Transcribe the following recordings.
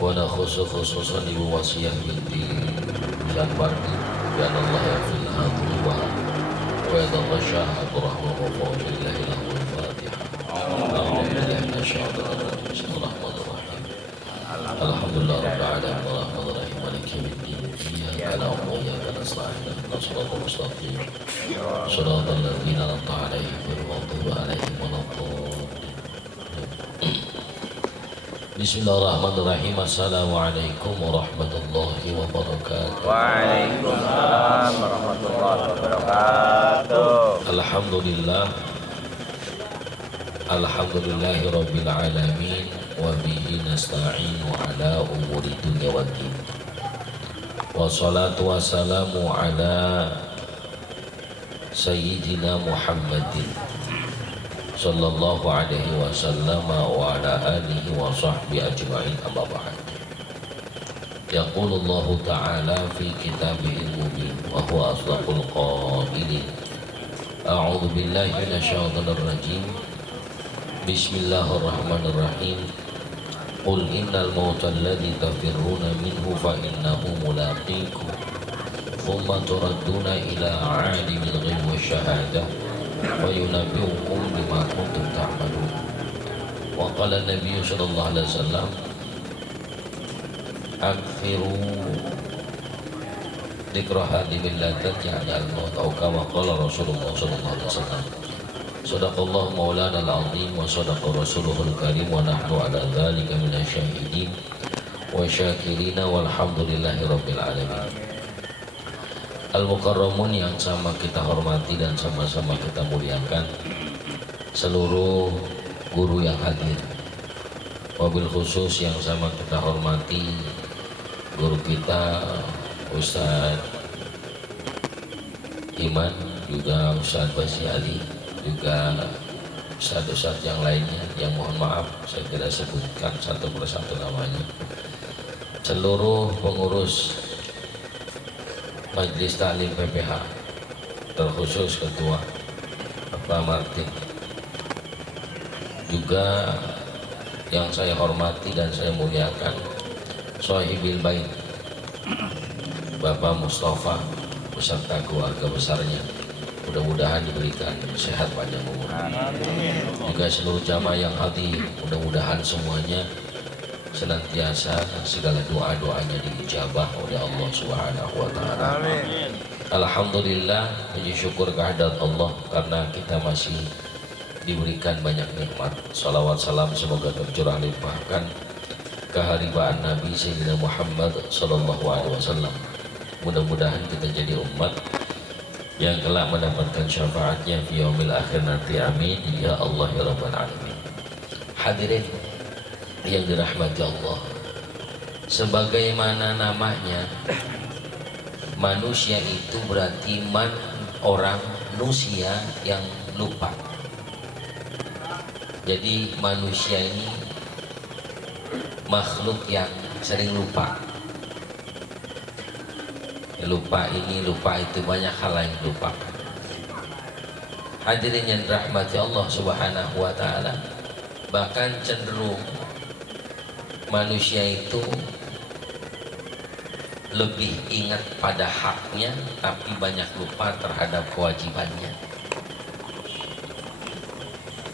ونخص خصوصا بوصية بشان برد بأن الله يغفر لها ذنوبها ويتغشى الرحمة وفوق الله له الفاتحة. أعوذ بالله من الشيطان الرجيم. بسم الله الرحمن الرحيم. الحمد لله رب العالمين الرحمن الرحيم مالك يوم الدين. إياك نعبد وإياك نستعين اهدنا الصراط المستقيم صراط الذين أنعمت عليهم غير المغضوب عليهم ولا الضالين. Bismillahirrahmanirrahim. Assalamualaikum warahmatullahi wabarakatuh. Waalaikumsalam warahmatullahi wabarakatuh. Alhamdulillahi rabbil alamin wa bihi nasta'inu ala umuri dunya waddin. Wassalatu wassalamu ala sayyidina Muhammadin sallallahu alaihi wasallam wa ala alihi wa sahbihi ajma'in, amma ba'd. Yaqulullahu ta'ala fi kitabihil mubin wa huwa asdaqul qailin. A'udzu billahi minasyaitonir rajim. Bismillahirrahmanirrahim. Qul innal mauta alladzi tafirruna minhu fa innahu mulaqikum thumma turadduna ila 'alimil ghaibi wasyahadah wa yunabbi'ukum bima kuntum ta'malun. Wa qala an-nabiy sallallahu alaihi wasallam akthiru dzikra hadhil ladzati 'ala al-maut aw kama qala Rasulullah sallallahu alaihi wasallam. Sadaqallahu maulana al-'azim wa sadaqa rasuluhul karim wa nahnu 'ala dzalika minasyahidin wa syakirina walhamdulillahi rabbil alamin. Al-Mukarramun yang sama kita hormati dan sama-sama kita muliakan, seluruh guru yang hadir, wabil khusus yang sama kita hormati guru kita Ustadz Iman, juga Ustadz Basi Ali, juga Ustadz-Ustadz yang lainnya yang mohon maaf saya tidak sebutkan satu persatu namanya, seluruh pengurus Majelis Ta'lim PPH, terkhusus Ketua Bapak Martin, juga yang saya hormati dan saya muliakan Sohibil Bait Bapak Mustafa beserta keluarga besarnya, mudah-mudahan diberikan sehat panjang umur. Juga seluruh jamaah yang hadir, mudah-mudahan semuanya senantiasa segala doa-doanya diijabah oleh Allah Subhanahu wa taala. Amin. Alhamdulillah, puji syukur kehadirat Allah karena kita masih diberikan banyak nikmat. Salawat salam semoga tercurah limpahkan keharibaan Nabi Sayyidina Muhammad sallallahu alaihi wasallam. Mudah-mudahan kita jadi umat yang kelak mendapatkan syafaatnya fi yaumil akhir nanti, amin ya Allah ya rabbal alamin. Hadirin yang dirahmati Allah, sebagaimana namanya, manusia itu berarti orang nusia yang lupa. Jadi manusia ini makhluk yang sering lupa. Lupa ini, lupa itu, banyak hal yang dilupakan. Hadirin yang dirahmati Allah Subhanahu wa taala, bahkan cenderung manusia itu lebih ingat pada haknya tapi banyak lupa terhadap kewajibannya.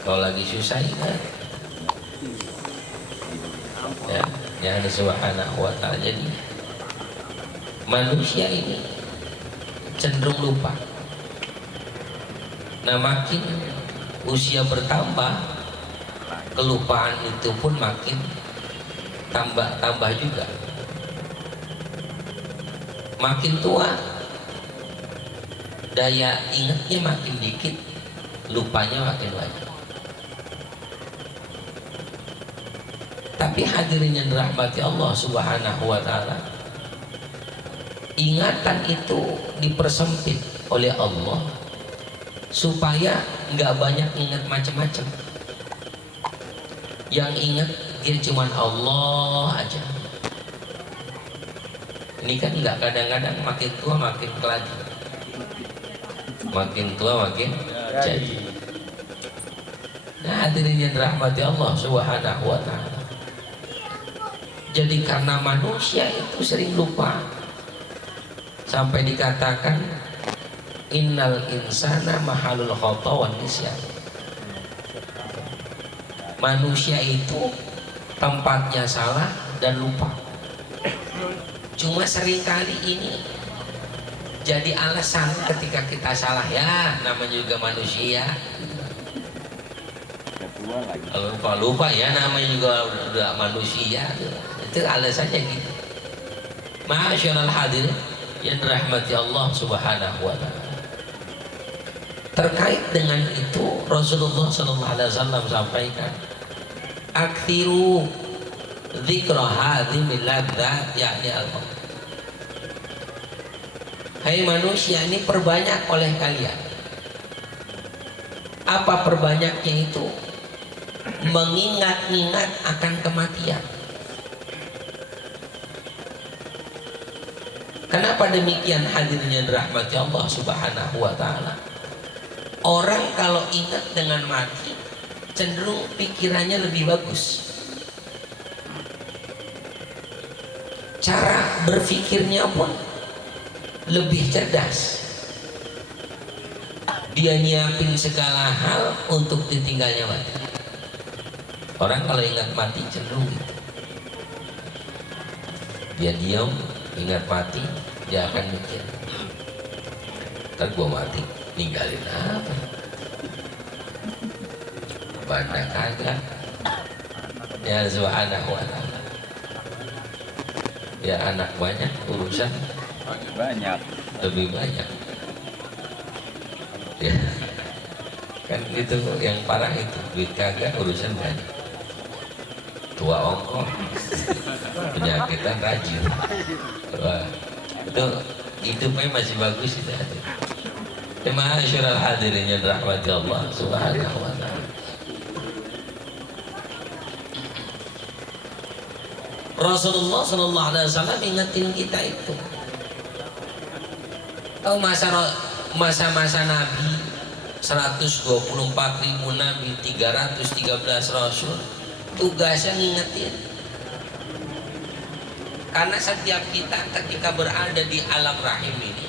Kalau lagi susah ingat ya Subhanahu wa ta'ala. Jadi manusia ini cenderung lupa. Nah, makin usia bertambah, kelupaan itu pun makin tambah juga. Makin tua, daya ingatnya makin dikit, lupanya makin banyak. Tapi hadirin yang dirahmati Allah Subhanahu wa taala, ingatan itu dipersempit oleh Allah supaya nggak banyak ingat macam-macam. Yang ingat dia cuman Allah aja. Ini kan nggak, kadang-kadang makin tua makin keladi, makin tua makin jadi. Nah, hadirin yang dirahmati Allah Subhanahu wa taala, Jadi karena manusia itu sering lupa, sampai dikatakan innal insana mahalul khata wan nisyan. Manusia itu tempatnya salah dan lupa. Cuma seringkali ini jadi alasan ketika kita salah, ya namanya juga manusia. Kalau lupa ya namanya juga udah manusia. Itu alasannya gitu. Ma'asyiral hadirin yang dirahmati Allah Subhanahu wa taala. Terkait dengan itu Rasulullah sallallahu alaihi wasallam sampaikan, aktsiru dzikra hadhimil ladzat, yakni al-maut. Hai manusia, ini perbanyak oleh kalian. Apa perbanyaknya itu? Mengingat-ingat akan kematian. Kenapa demikian hadirnya dirahmati Allah Subhanahu wa taala? Orang kalau ingat dengan mati cenderung pikirannya lebih bagus. Cara berpikirnya pun lebih cerdas. Dia nyiapin segala hal untuk ditinggalnya mati. Orang kalau ingat mati cenderung gitu. Dia diam, ingat mati, dia akan mikir, ntar gua mati, ninggalin apa? Banda kagak. Ya subhanahu wa ta'ala. Ya anak banyak, urusan banyak, lebih banyak. Ya kan itu yang parah itu, duit kagak urusan banyak, tua ongkos, penyakitan rajin. Wah, itu hidupnya masih bagus itu. Ma'asyiral hadirin yang dirahmati Allah Subhanahu wa taala. Rasulullah sallallahu alaihi wasallam ingetin kita itu. Tahu masa-masa Nabi 124.000 Nabi, 313 Rasul, tugasnya ngingetin. Karena setiap kita ketika berada di alam rahim ini,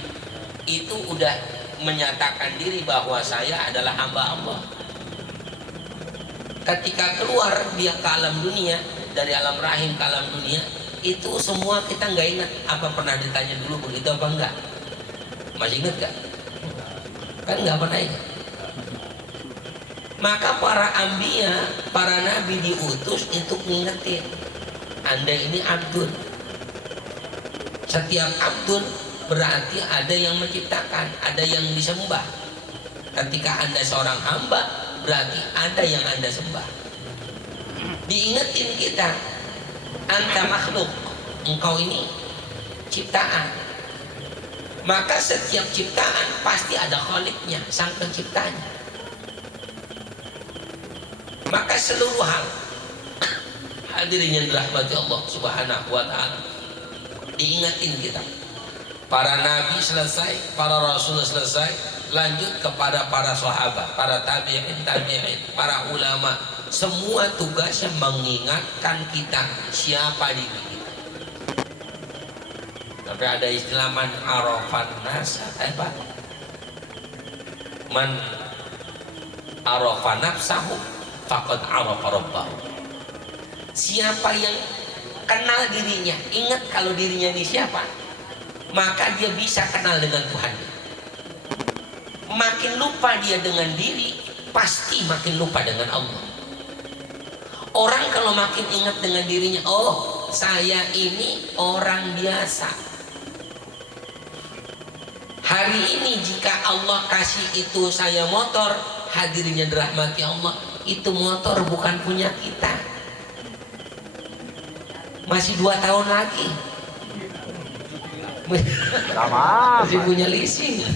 itu udah menyatakan diri bahwa saya adalah hamba Allah. Ketika keluar dia ke alam dunia, dari alam rahim ke alam dunia, itu semua kita nggak ingat. Apa pernah ditanya dulu begitu apa enggak? Masih ingat gak? Kan nggak pernah ingat. Maka para ambiya, para nabi diutus untuk ngingetin, Anda ini abdun. Setiap abdun berarti ada yang menciptakan, ada yang disembah. Ketika Anda seorang hamba, berarti ada yang Anda sembah. Diingetin kita, Anta makhluk, engkau ini ciptaan. Maka setiap ciptaan pasti ada kholiknya, sang penciptanya. Maka seluruh hal, hadirin yang dirahmati Allah Subhanahu wa taala, diingetin kita. Para nabi selesai, para rasul selesai, lanjut kepada para sahabat, para tabi'in, para ulama. Semua tugasnya mengingatkan kita siapa diri kita. Tapi ada istilah man arafan nas, apa? Man arafa nafsahu faqad arafa rabbahu. Siapa yang kenal dirinya, ingat kalau dirinya ini siapa, maka dia bisa kenal dengan Tuhan. Makin lupa dia dengan diri, pasti makin lupa dengan Allah. Orang kalau makin ingat dengan dirinya, oh saya ini orang biasa. Hari ini jika Allah kasih itu saya motor, hadirin yang dirahmati Allah, itu motor bukan punya kita. Masih 2 tahun lagi masih punya leasing.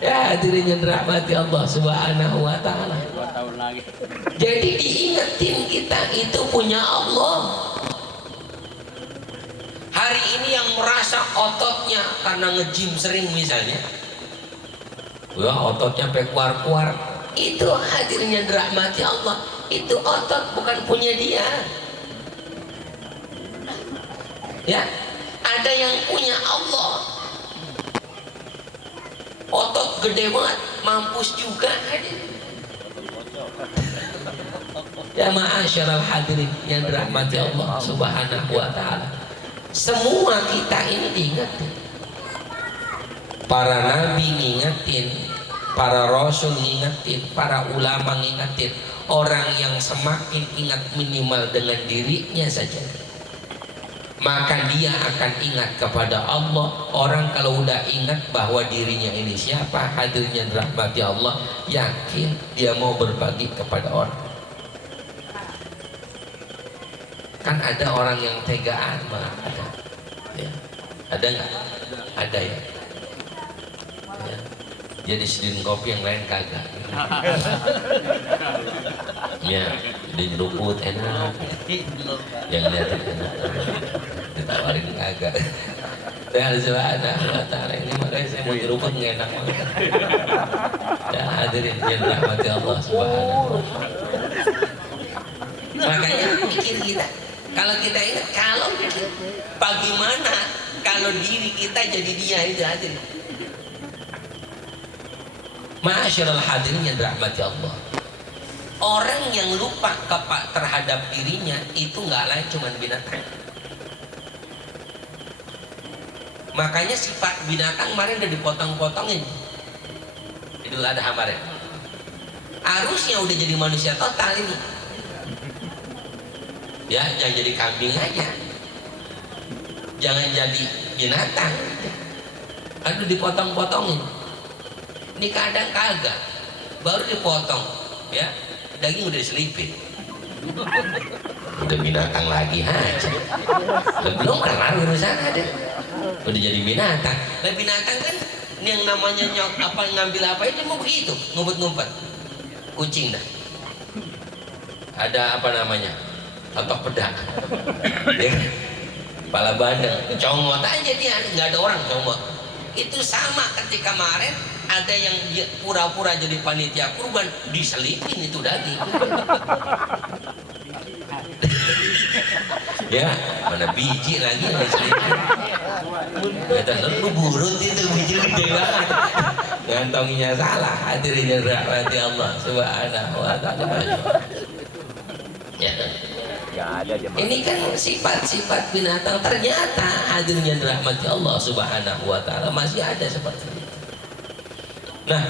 Ya hadirin yang dirahmati Allah Subhanahu wa taala. Jadi diingetin kita itu punya Allah. Hari ini yang merasa ototnya karena nge-gym sering misalnya, wah ototnya sampai keluar-keluar, itu hadirin yang dirahmati Allah, itu otot bukan punya dia. Ya, ada yang punya Allah, otot gede banget, mampus juga hadir. Ya ma'asyiral hadirin yang dirahmati Allah Subhanahu wa taala. Semua kita ini diingetin. Para nabi ngingetin, para rasul ngingetin, para ulama ngingetin. Orang yang semakin ingat minimal dengan dirinya saja, maka dia akan ingat kepada Allah. Orang kalau udah ingat bahwa dirinya ini siapa, hadirnya dirahmati Allah, yakin dia mau berbagi kepada orang. Kan ada orang yang tegaan mah, ada ya. Ada nggak? Ada ya. Ya. Jadi sedin kopi yang lain kagak. Ya, diruput enak. Yang lihat enak. Ditawarin kagak. Ya Subhanahu wa taala, ini makanya saya mau diruput nggak enak banget. Ya hadirin yang dirahmati Allah Subhanahu wa taala. Makanya pikir kita, kalau kita ingat, kalau bagaimana kalau diri kita jadi dia itu hadirin. Ma'asyiral hadirin yang dirahmati Allah. Orang yang lupa terhadap dirinya itu nggak lain cuma binatang. Makanya sifat binatang kemarin udah dipotong-potongin. Idul Adha kemarin. Harusnya udah jadi manusia total ini. Ya, jangan jadi kambing aja. Jangan jadi binatang. Aduh dipotong-potongin. Ini kadang kagak, baru dipotong, ya daging udah diselipin, udah binatang lagi aja. Belum kelar urusan ada, udah jadi binatang. Nah binatang kan ini yang namanya ngambil apa itu mau begitu, ngumpet-ngumpet. Kucing dah, ada apa namanya, otak pedang, ya, kepala bandeng, congot aja dia, nggak ada orang congot. Itu sama ketika kemarin ada yang pura-pura jadi panitia kurban, diselipin itu daging. Ya, mana biji lagi yang diselipin. Kata lu burut itu biji gede banget. Gantonginya salah, hadirin yang dirahmati Allah Subhanahu wa taala. Ya. Ini kan sifat-sifat binatang, ternyata hadirnya dirahmati Allah Subhanahu wa taala masih ada seperti itu. Nah,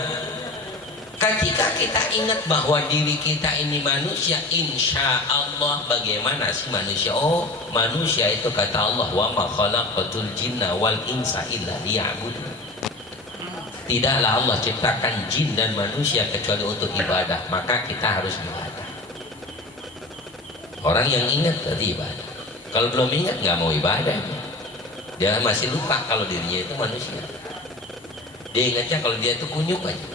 ketika kita ingat bahwa diri kita ini manusia, insya Allah bagaimana sih manusia? Oh, manusia itu kata Allah, wa ma khalaqatul jinna wal insa illa liya'budun. Tidaklah Allah ciptakan jin dan manusia kecuali untuk ibadah, maka kita harus ibadah. Orang yang ingat berarti ibadah. Kalau belum ingat nggak mau ibadah. Dia masih lupa kalau dirinya itu manusia. Dia ingatnya kalau dia itu kunyuk aja.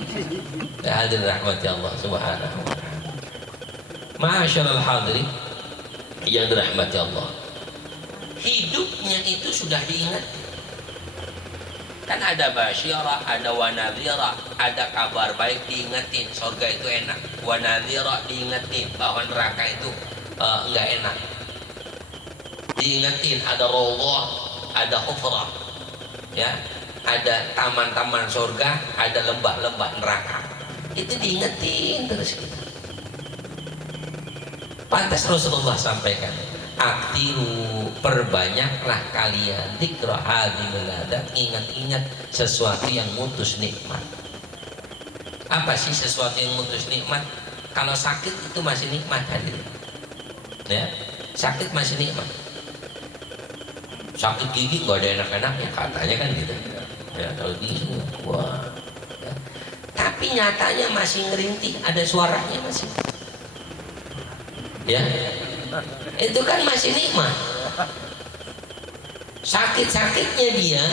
Hadir rahmati Allah Subhanahu wa taala. Ma'asyiral hadirin yang dirahmati Allah. Hidupnya itu sudah diingat. Kan ada basyirah, ada wanadhirah, ada kabar baik diingetin, surga itu enak. Wanadhirah diingetin bahwa neraka itu enggak enak. Diingetin ada rawdah, ada hufrah. Ya, ada taman-taman surga, ada lembah-lembah neraka. Itu diingetin terus kita. Pantas Rasulullah sampaikan, aktiru, perbanyaklah kalian dzikra hadhil ladat, ingat-ingat sesuatu yang mutus nikmat. Apa sih sesuatu yang mutus nikmat? Kalau sakit itu masih nikmat hadirin. Ya, sakit masih nikmat. Sakit gigi nggak ada enak-enaknya katanya kan gitu. Ya kalau gigi wah. Ya. Tapi nyatanya masih ngerintih, ada suaranya masih. Ya, itu kan masih nikmat. Sakit-sakitnya dia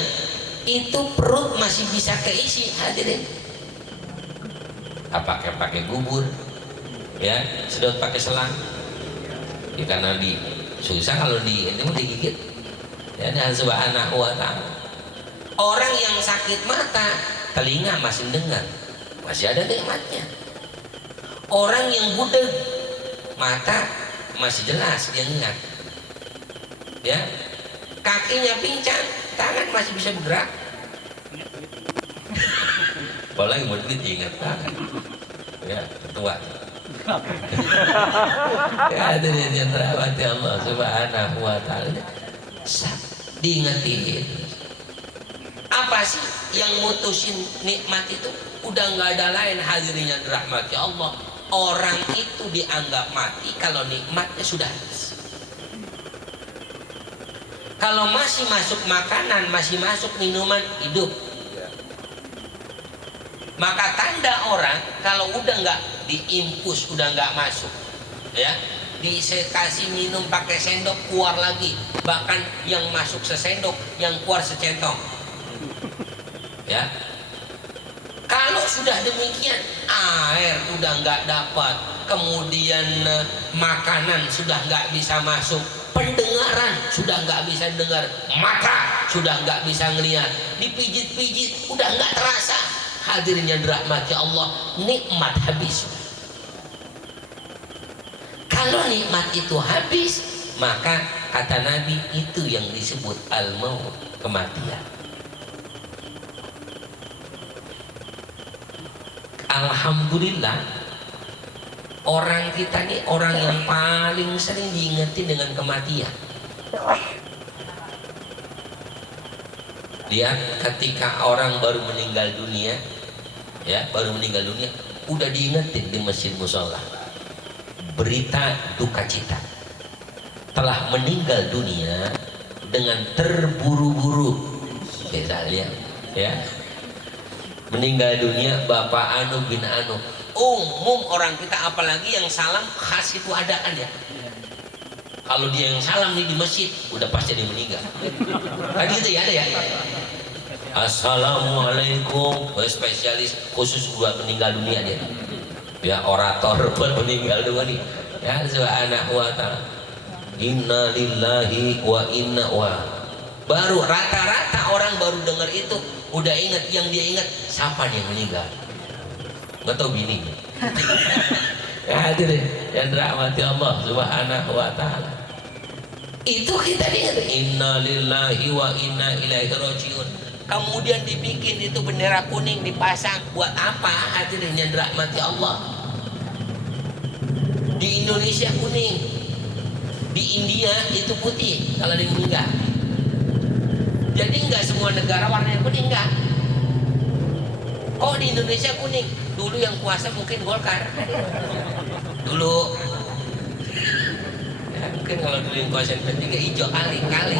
itu perut masih bisa keisi hadirin. Apa pakai bubur, ya sedot pakai selang. Ya, karena susah kalau itu digigit. Ya, dan Subhanahu wa taala. Orang yang sakit mata, telinga masih dengar, masih ada nikmatnya. Orang yang budeg, mata masih jelas dia ingat. Ya, kakinya pincang, tangan masih bisa bergerak. Apalagi mau duit ingat tangan. Ya, tua. Ya, hadirin yang dirahmati Allah Subhanahu wa taala. Diingetin. Apa sih yang mutusin nikmat itu? Udah nggak ada lain, hadirin yang dirahmati Allah. Orang itu dianggap mati kalau nikmatnya sudah habis. Kalau masih masuk makanan, masih masuk minuman, hidup. Maka tanda orang kalau udah nggak diimpus, udah nggak masuk, ya, dikasih minum pakai sendok keluar lagi, bahkan yang masuk sesendok, yang keluar secentong, ya. Kalau sudah demikian, air udah nggak dapat, kemudian makanan sudah nggak bisa masuk, pendengaran sudah nggak bisa dengar, mata sudah nggak bisa ngelihat, dipijit-pijit udah nggak terasa. Hadirin yang dirahmati Allah, nikmat habis. Kalau nikmat itu habis, maka kata Nabi itu yang disebut al-maut, kematian. Alhamdulillah, orang kita nih orang yang paling sering diingetin dengan kematian. Lihat ketika orang baru meninggal dunia, ya, baru meninggal dunia, udah diingetin di masjid musola berita duka cita, telah meninggal dunia dengan terburu-buru. Misalnya, ya, meninggal dunia Bapak Anu bin Anu. Umum orang kita, apalagi yang salam khas itu ada kan ya. Kalau dia yang salam nih di masjid, udah pasti dia meninggal. Kan gitu ya, ada ya. Assalamualaikum, spesialis khusus buat meninggal dunia dia. Ya, orator buat meninggal dunia. Ya, subhanahu wa ta'ala. Inna lillahi wa inna wa. Baru rata-rata orang baru dengar itu udah ingat, yang dia ingat siapa nih yang meninggal. Nggak tahu bininya. Ya, hadirin yang dirahmati Allah Subhanahu wa ta'ala. Itu kita diingat, inna lillahi wa inna ilaihi rajiun. Kemudian dibikin itu bendera kuning dipasang buat apa? Hadirin yang dirahmati Allah. Di Indonesia kuning, di India itu putih kalau dia meninggal. Jadi nggak semua negara warnanya kuning, nggak. Oh, di Indonesia kuning. Dulu yang kuasa mungkin Golkar. Dulu. Ya, mungkin kalau dulu yang kuasa P3 hijau kali-kali.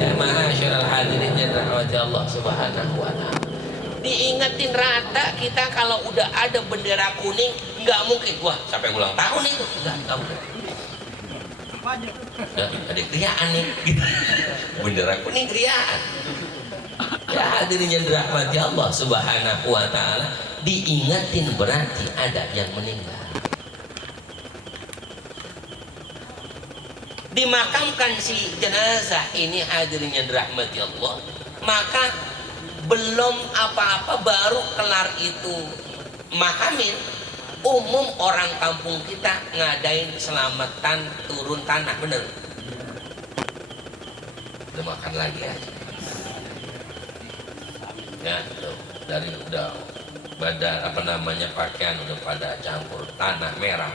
Ya, ma'asyiral hadirin yang dirahmati Allah Subhanahu wa ta'ala. Diingetin rata kita kalau udah ada bendera kuning, nggak mungkin. Wah, siapa yang ulang tahun itu? Nggak mungkin. Ya, ada kriaan nih. Bendera kuning kriaan. Ya, hadirin yang dirahmati Allah Subhanahu wa ta'ala, diingetin berarti ada yang meninggal. Dimakamkan si jenazah ini, hadirin yang dirahmati Allah, maka belum apa-apa baru kelar itu makamin, umum orang kampung kita ngadain selamatan turun tanah, bener? Udah makan lagi aja. Ya, tuh, dari udah badan apa namanya pakaian udah pada campur tanah merah.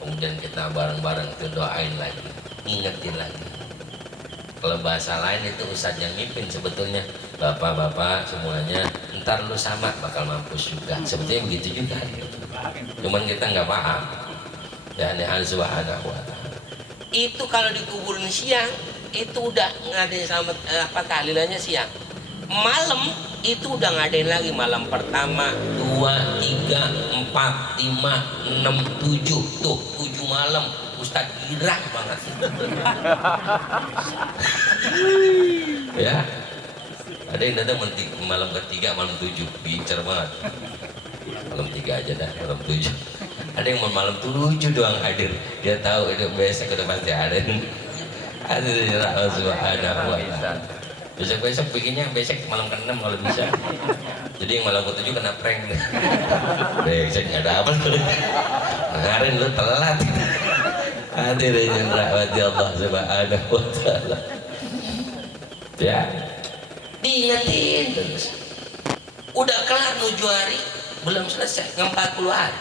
Kemudian kita bareng-bareng itu doain lagi, ingetin lagi. Kalau bahasa lain itu ustadz yang mimpin sebetulnya, bapak-bapak semuanya, ntar lu sama bakal mampus juga. Sebetulnya begitu juga. Cuman kita nggak paham. Ya, hal subhanahu wa ta'ala. Itu kalau dikuburin siang, itu udah ngadain selamat tahlilannya siang. Malam itu udah ngadain lagi, malam pertama, 2, 3, 4, 5, 6, 7. Tuh, 7 malam. Ustadz girang banget. Ya, ada yang datang malam ketiga, malam 7, bicar banget. Malam 3 aja dah, malam 7. Ada yang malam 7 doang hadir. Dia tahu itu besok udah pasti ada. Ada Allah Subhanahu wa ta'ala. Besok-besok bikinnya besok malam ke-6 kalau bisa. Jadi yang malam ke-7 kena prank. Besok nggak ada apa tuh. Kemarin lu telat. Hadirin yang dirahmati Allah Subhanahu wa ta'ala. Ya, diingetin terus. Udah kelar 7 hari, belum selesai, 40 hari.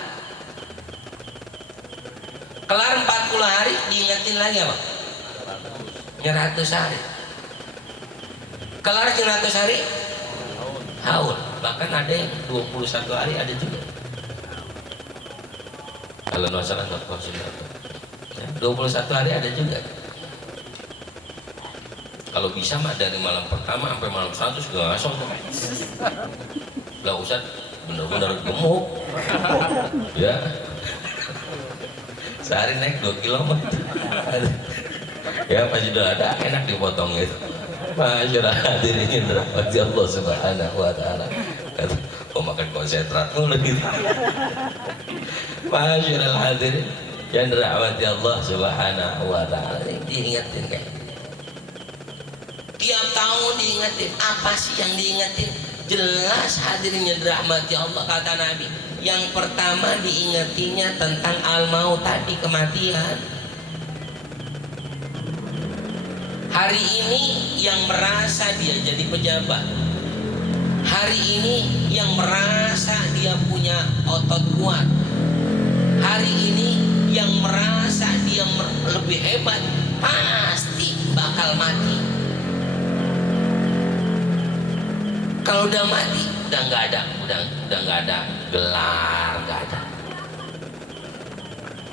Kelar 40 hari, diingetin lagi apa? 100 hari. Kelar 100 hari, haul. Bahkan ada yang 21 hari ada juga. Kalau masalah nggak konsultator, 21 hari ada juga. Kalau bisa mah dari malam pertama sampai malam 100 juga ngasong tuh. Lah Ustaz, bener-bener gemuk. Ya. Sehari naik 2 km. Ya pasti udah ada, enak dipotong itu. Masyarakat hadirin rahmati Allah Subhanahu wa taala. Kok makan konsentrat mulu gitu. Masyarakat hadirin yang dirahmati Allah Subhanahu wa taala. Diingetin kayak tiap tahun diingetin. Apa sih yang diingetin? Jelas hadirin yang dirahmati Allah, kata Nabi. Yang pertama diingetinya tentang al-maut tadi, kematian. Hari ini yang merasa dia jadi pejabat, hari ini yang merasa dia punya otot kuat, hari ini yang merasa dia lebih hebat, pasti bakal mati. Kalau udah mati, udah nggak ada, udah nggak ada gelar, nggak ada.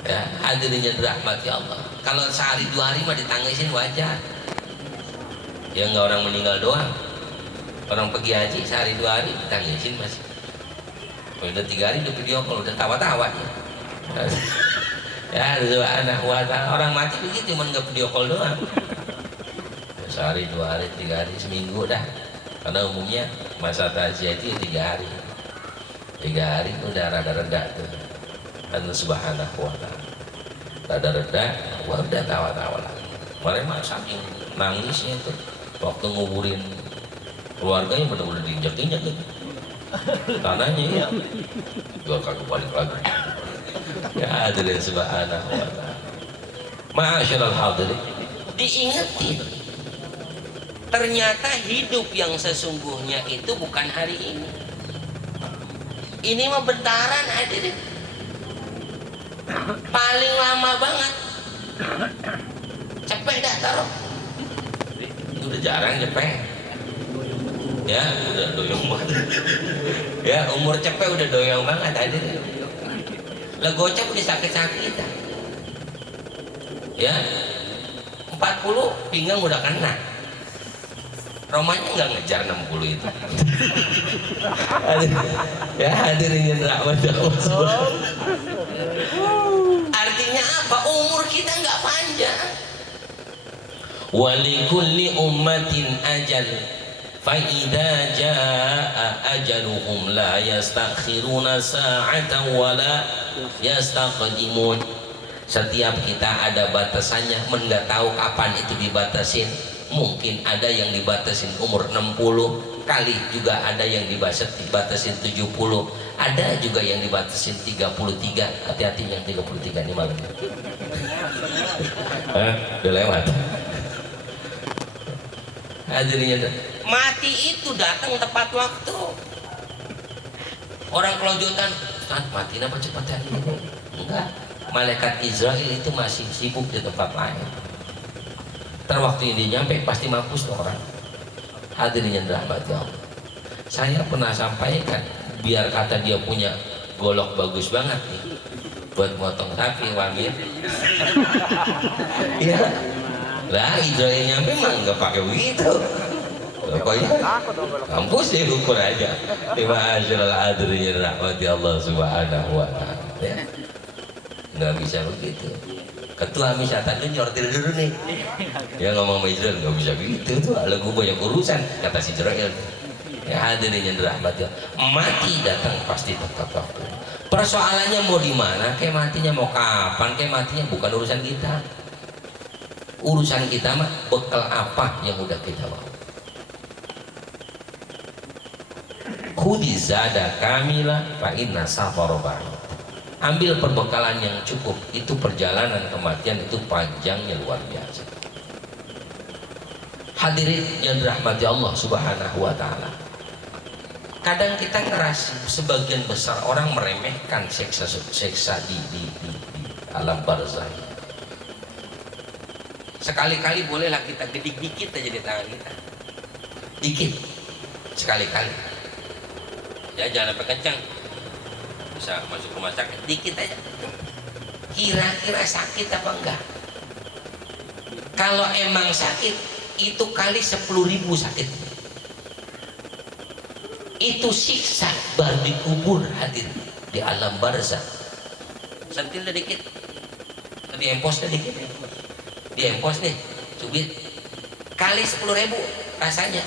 Ya, hadirin yang dirahmati Allah. Kalau sehari 2 hari mah ditangisin wajar. Ya nggak orang meninggal doang, orang pergi haji sehari 2 hari ditangisin masih. Udah 3 hari udah video call, udah tawa-tawa ya. Ya subhanahu wa ta'ala, orang mati begitu cuma nggak video call doang. Ya, sehari 2 hari 3 hari seminggu dah. Karena umumnya masa takziah itu 3 hari. 3 hari udah rada reda tuh. Allah subhanahu wa ta'ala. Rada reda, udah tawa-tawa lagi. Kemarin mah saking nangisnya tuh waktu nguburin keluarganya bener-bener diinjak-injak gitu. Tanahnya ya. Gua kagak balik lagi. Ya hadirin subhanahu wa ta'ala. Ma'asyiral hadirin, diingetin. Ternyata hidup yang sesungguhnya itu bukan hari ini. Ini mah bentaran hadirin. Paling lama banget. Cepet dah taruh. Udah jarang cepet. Ya udah doyong banget. Ya umur cepet udah doyong banget hadirin. Lah gocap udah sakit-sakitan. Ya 40 pinggang udah kena. Romanya nggak ngejar 60 itu. Ya hadirin yang rahmat Allah. Artinya apa? Umur kita nggak panjang. Walikulli ummatin ajal, fa idza jaa ajaluhum la yastakhiruna sa'atan wa la yastaqdimun. Setiap kita ada batasannya, nggak tahu kapan itu dibatasin. Mungkin ada yang dibatasin umur 60, kali juga ada yang dibatasin 70, ada juga yang dibatasin 33. Hati-hati yang 33 ini malam. Udah lewat. Hadirin, mati itu datang tepat waktu. Orang kelojotan, mati apa cepat hari ini? Enggak. Malaikat Israel itu masih sibuk di tempat lain. Waktu ini nyampe pasti mampus tuh orang. Hadirin yang dirahmati Allah, saya pernah sampaikan, biar kata dia punya golok bagus banget nih buat motong sapi wangi. Iya lah, Israel nyampe mah nggak pakai begitu. Pokoknya kampus deh ukur aja. Terima kasih hadirin yang dirahmati Allah subhanahu wa ta'ala. Ya, nggak bisa begitu. Ketua misatan itu nyortir dulu nih. Dia ngomong sama Israel, nggak bisa begitu tuh, gue banyak urusan, kata si Israel. Ya hadirin yang dirahmati, mati datang pasti tepat waktu. Persoalannya mau di mana, kayak matinya mau kapan, kayak matinya bukan urusan kita. Urusan kita mah bekal apa yang udah kita bawa. Khudhi zada kamila fa inna safara ba'id. Ambil perbekalan yang cukup, itu perjalanan kematian itu panjangnya luar biasa. Hadirin yang dirahmati Allah Subhanahu wa taala. Kadang kita ngerasa sebagian besar orang meremehkan seksa di alam barzah. Sekali-kali bolehlah kita gedik dikit aja di tangan kita. Dikit. Sekali-kali. Ya jangan sampai kencang. Bisa masuk rumah sakit dikit aja. Kira-kira sakit apa enggak? Kalau emang sakit, itu kali 10.000 sakit. Itu siksa baru dikubur hadir di alam barzah. Sentil dikit. Di empos dikit. Di empos nih, cubit. Kali 10.000 rasanya.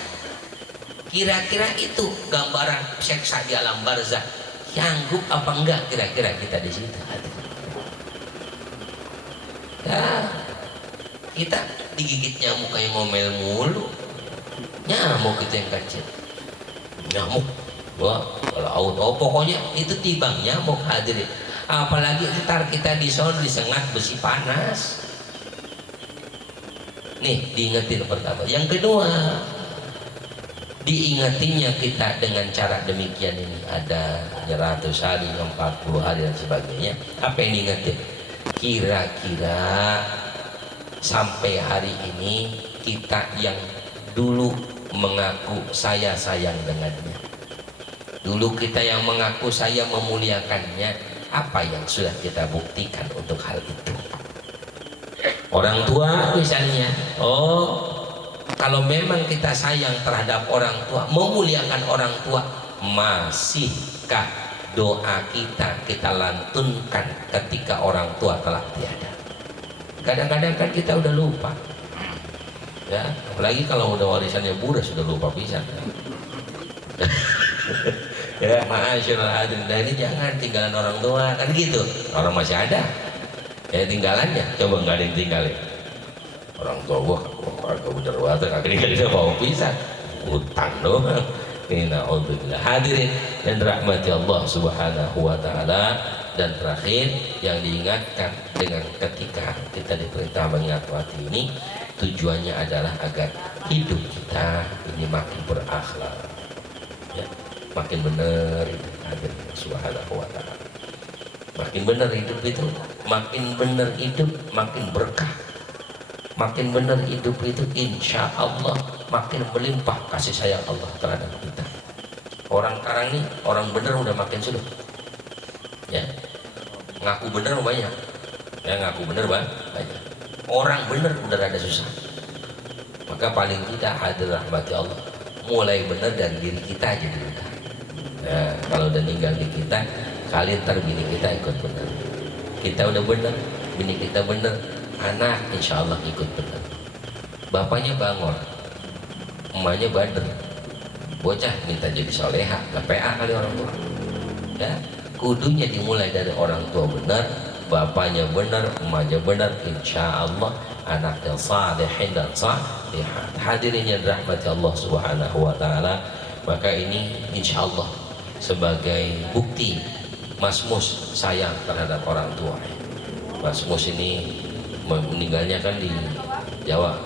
Kira-kira itu gambaran siksa di alam barzah. Sanggup apa enggak kira-kira kita di situ? Ya, kita digigit nyamuk kayak ngomel mulu. Nyamuk itu yang kecil. Nyamuk. Wah, kalau auto pokoknya itu tibang nyamuk hadirin. Apalagi ntar kita disengat besi panas. Nih, diingetin pertama. Yang kedua, diingatinya kita dengan cara demikian ini. Ada 100 hari, 40 hari dan sebagainya. Apa yang diingetin? Kira-kira sampai hari ini kita yang dulu mengaku saya sayang dengannya, dulu kita yang mengaku saya memuliakannya, apa yang sudah kita buktikan untuk hal itu? Orang tua misalnya, kalau memang kita sayang terhadap orang tua, memuliakan orang tua, masihkah doa kita lantunkan ketika orang tua telah tiada? Kadang-kadang kan kita udah lupa, ya, apalagi kalau udah warisannya budak sudah lupa bisa. Ya, ma'asyiral hadirin, nah ini jangan tinggalan orang tua kan gitu. Orang masih ada, ya tinggalannya, coba nggak ada yang tinggalin. Orang tua gua kagak bener wae, kagak tinggalin mau bisa, utang doang. Innaudzubillah. Hadirin dan rahmati Allah Subhanahu wa taala. Dan terakhir yang diingatkan dengan ketika kita diperintah mengingat mati ini, tujuannya adalah agar hidup kita ini makin berakhlak, ya, makin benar. Hadirin Subhanahu wa taala. Makin benar hidup itu, makin benar hidup makin berkah. Makin benar hidup itu insya Allah makin melimpah kasih sayang Allah terhadap kita. Orang sekarang nih, orang benar udah makin sulit, ya, ngaku benar banyak, ya, ngaku benar banyak. Orang benar udah rada susah. Maka paling tidak hadir rahmati Allah, mulai benar dari diri kita aja dulu. Nah, kalau udah ninggal di kita, kali ntar bini kita ikut benar. Kita udah benar, bini kita benar, anak insya Allah ikut benar. Bapaknya bangor, emaknya bader, bocah minta jadi soleha, nggak PA kali orang tua. Ya, kudunya dimulai dari orang tua benar, bapaknya benar, emaknya benar, insya Allah anaknya salihin dan salihat. Hadirin yang dirahmati Allah Subhanahu wa taala, maka ini insya Allah sebagai bukti Mas Mus sayang terhadap orang tua. Mas Mus ini meninggalnya kan di Jawa,